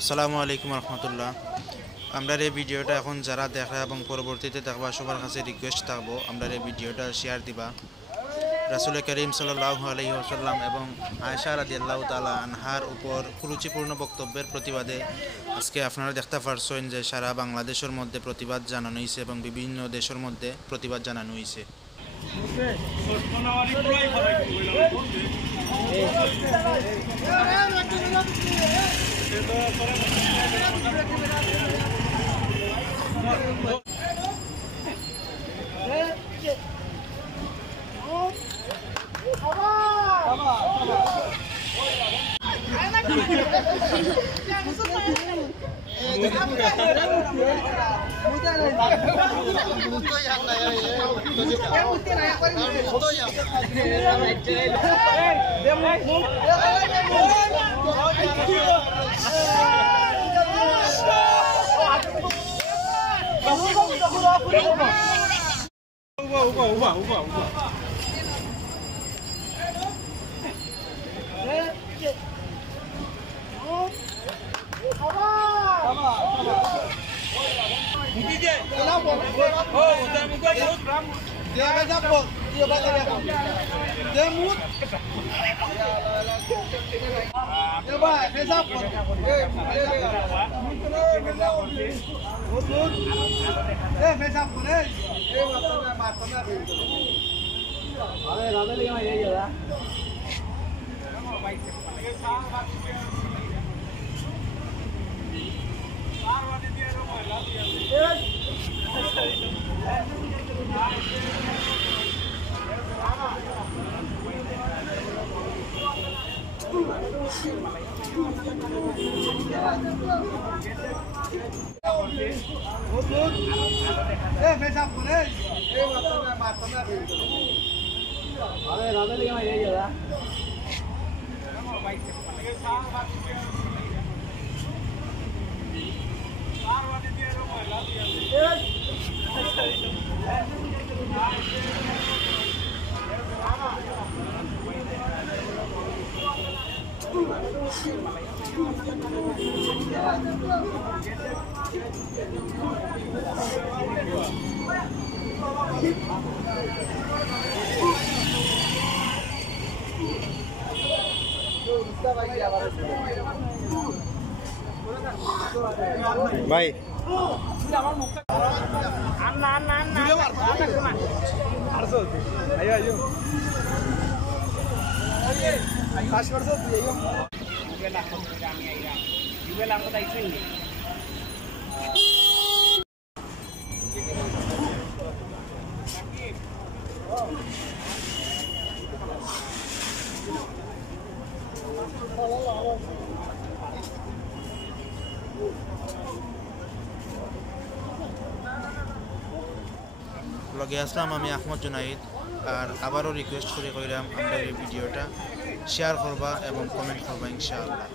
আসসালামু আলাইকুম রহমতুল্লাহ। আমরা এই ভিডিওটা এখন যারা দেখা এবং পরবর্তীতে দেখবা সবার কাছে রিকোয়েস্ট থাকবো আমরা এই ভিডিওটা শেয়ার দিবা। রাসূল করিম সাল্লাল্লাহু আলাইহি ওয়াসাল্লাম এবং আয়েশা রাদিয়াল্লাহু তাআলা আনহার উপর কুরুচিপূর্ণ বক্তব্যের প্রতিবাদে আজকে আপনারা দেখতে পারছেন যে সারা বাংলাদেশের মধ্যে প্রতিবাদ জানানো হয়েছে এবং বিভিন্ন দেশের মধ্যে প্রতিবাদ জানানো হয়েছে। ভাই লগে আসলাম আমি আহমদ জুনাইদ। আর আবারও রিকোয়েস্ট করে কইরাম আমরা এই ভিডিওটা শেয়ার করবা এবং কমেন্ট করবা ইনশাআল্লাহ।